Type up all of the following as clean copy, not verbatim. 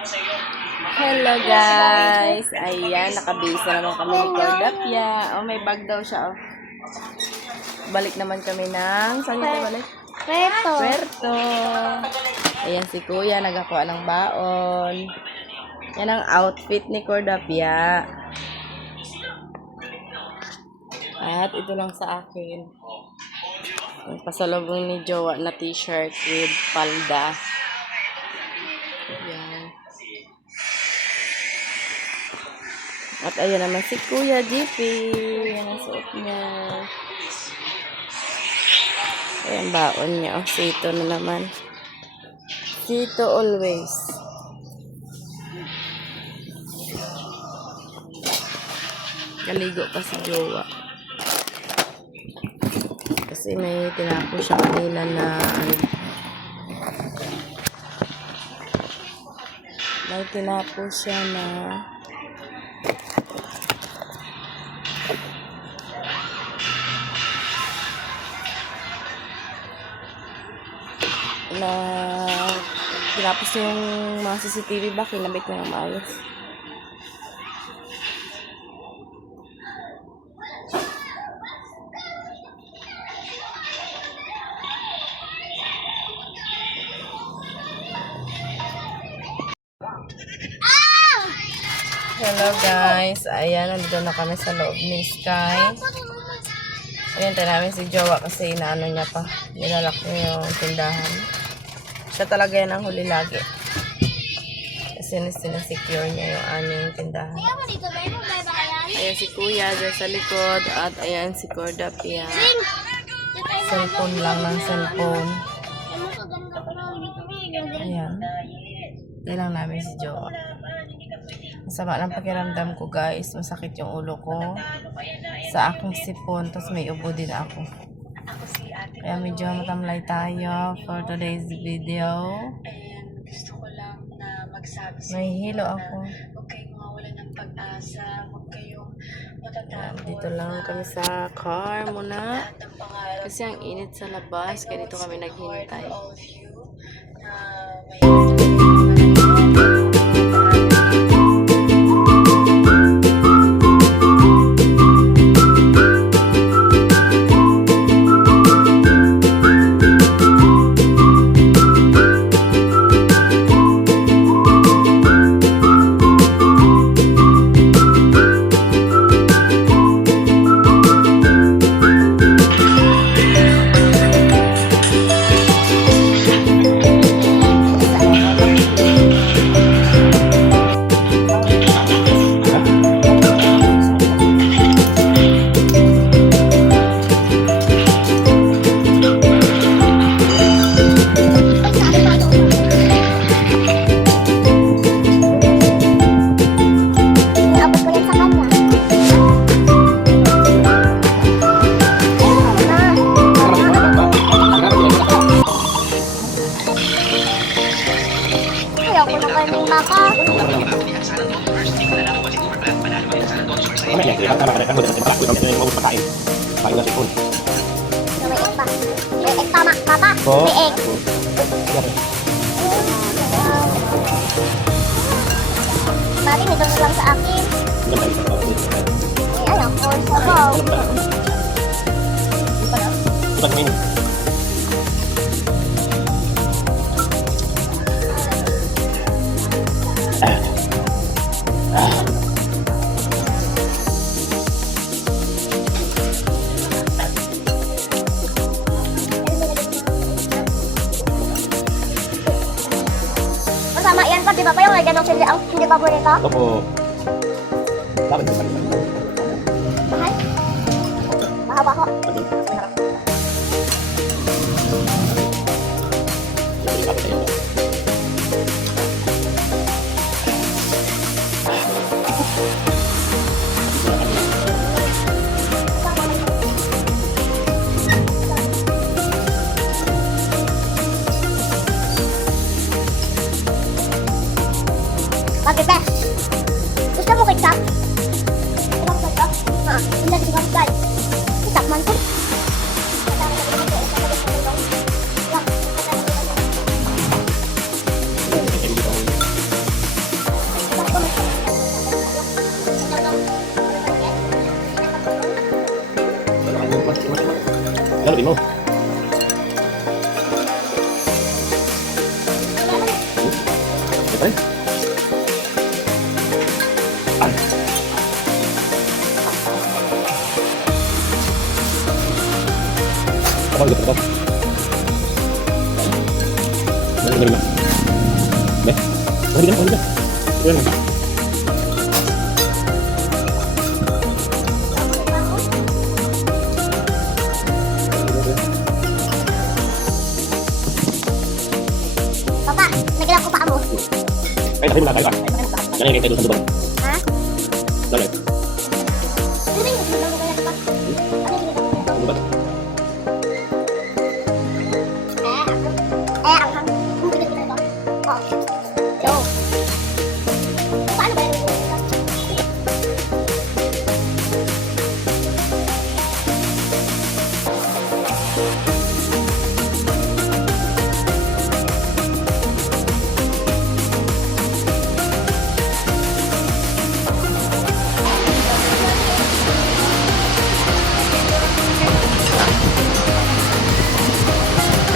Hello guys! Ayan, nakabihis na naman kami ni Cordapia. Oh, may bag daw siya, oh. Balik naman kami ng... Saan yung balik? Puerto. Ayan si Kuya, nagakuha ng baon. Yan ang outfit ni Cordapia. At ito lang sa akin. Ang pasalubong ni Jowa na t-shirt with palda. Ayan. At ayan naman si Kuya GP. Yan ang suot niya. Ayan baon niya. Oh, sito na naman. Sito always. Kaligo pa si Jowa. Kasi may tinapo siya kanina na may tinapo siya na tinapos yung mga CCTV ba, kinabit ko ng maayos. Hello guys, ayan, nandito na kami sa loob ni Sky. Ayan, tayo namin si Jowa kasi inaano niya pa, nilalak niya yung tindahan. Siya talaga yan ang huli lagi. Kasi sinasecure niya yung aming tindahan. Ayan si Kuya dyan sa likod at ayan si Cordapia. Cellphone lang ng cellphone. Ayan. Ayan lang namin si Jowa. Masama ng pakiramdam ko guys. Masakit yung ulo ko sa aking sipon. Tapos may ubo din ako. Kaya medyo matamlay tayo for today's video. Gusto ko lang na magsabi sa may hilo ako. Huwag kayong mawalan ng pag-asa. Huwag kayong matatapon. Dito lang kami sa car muna. Kasi ang init sa labas. Kaya dito kami naghintay. Mati, nito na lang sa akin. Ay, ako. Sabaw. Masama yan pa, di ba? Yung ganong sila ang hindi paborito? Opo. Bakit ba? Mahal? Mahaba ko. Bakit ba? Gusto mo kitap? Kitap ba ito? Hindi si Kapsal. Kitap man ko. Ay. Ay. Apa gitu, apa? Mana? Deh. Mari dah. Mana? Papa, nagalaw ko pa mo. Ay, tayo muna tayo pa. Jangan kayak doon sa lubang. Ha? Dali. Ano yung nagalaw ko kaya, Papa? Ano yung nagalaw ko? Lubang. Ang bigat nito. Oh. Yo. Paano ba yung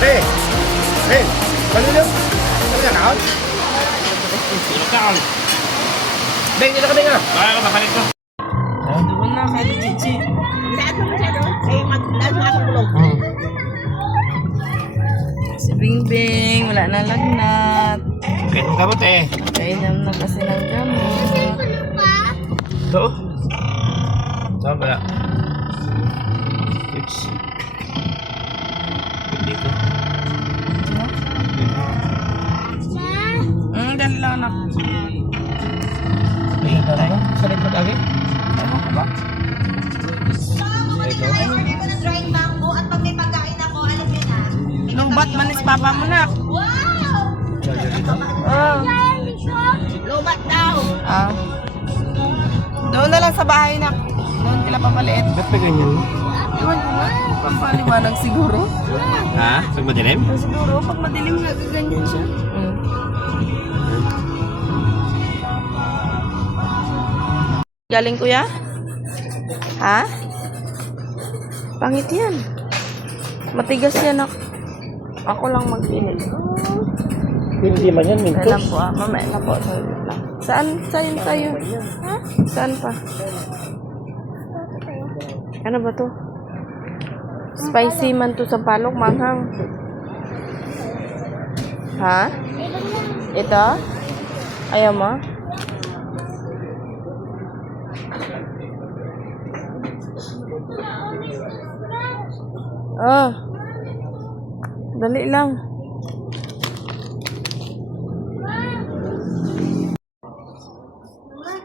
Hey. Hey. Balik dia. Kau nak? Silakan. Deng, dia nak dengar. Kaya ka balik ko. Doon na kay Chichi. Si Bingbing, wala na lagnat. Kaya nung kabot eh. Kainom na kasi ng gamot. Ito. Saan ba? Oops. Dito. Dali lang anak. Ayan ka na. Sa likod lagi? Ano ka ba? Ito. Lubat man is papa mo na. Oh. Lubat daw. Ah. Doon na lang sa bahay na. Doon kila papaliit. Ba't pa ganyan? Iwan ko nga. Pampaliwanag siguro. Ha? Pag madilim? Siguro, pag madilim nga, ganyan siya. Galing kuya? Ha? Pangit yan. Matigas yan ako. Ako lang magpinig. Hindi man yan, minto. Kailan po mamaya na po. Saan? Saan tayo? Ha? Saan pa? Ano ba to? Spicy man to sa palok, manghang. Ha? Ito? Ayaw mo? Ah. Dali lang.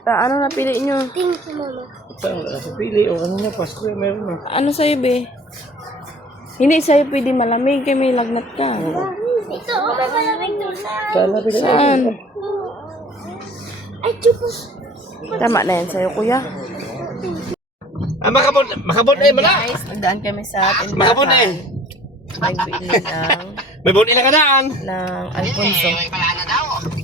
Ano napili nyo? Thank you, Mama. Sa pili o ano na, Pasko meron na. Ano sa'yo, be? Hindi sa'yo pwede malamig kaya may lagnat ka. Ito, malamig doon na. Saan? Ay, chupos. Tama na yan sa'yo, kuya. Ah, makabon eh, mana? Guys, nagdaan kami sa Makabon eh. tindahan. Nagbili ng May bon ilang kadaan. Alfonso.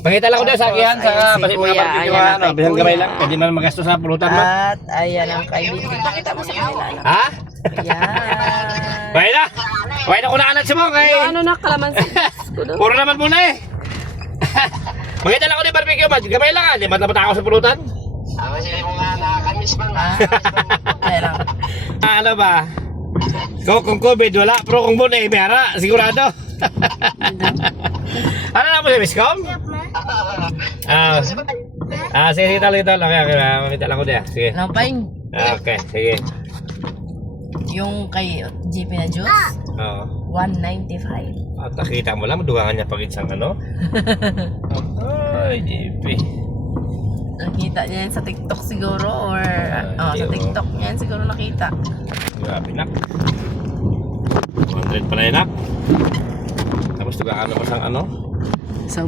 Pakita lang ko din sa akin sa Ayun, si pasi mga Kuya, pagkikuha. ayan ang Ano, kay bisang gamay Kuya. lang. Pwede man magastos sa pulutan mo. At ayan ang kaibigan. Pakita mo sa kanila. Anak. Ha? Ayan. Bahay na. Bahay na ko na anak siya mo kay. Yung ano na, kalamansi. Puro naman muna eh. Makita lang ko din barbecue. Gamay lang ah. Di ba naman ako sa pulutan? Ayan lang. Ano ba? Kung COVID wala. Pero kung bon eh, mera. Sigurado. Ano na po si Miscom? Sige, talo. Okay, mamita lang ko din. Sige. Nampaing. Okay, sige. Yung kay GP na juice, Oo. 195. At nakita mo lang, madugangan niya pag isang ano. Ay, JP. Nakita niya yan sa TikTok siguro or sa Ayun. TikTok niya yan siguro nakita. Grabe nak. 100 pala yun nak. Tapos dugangan mo sang ano. So,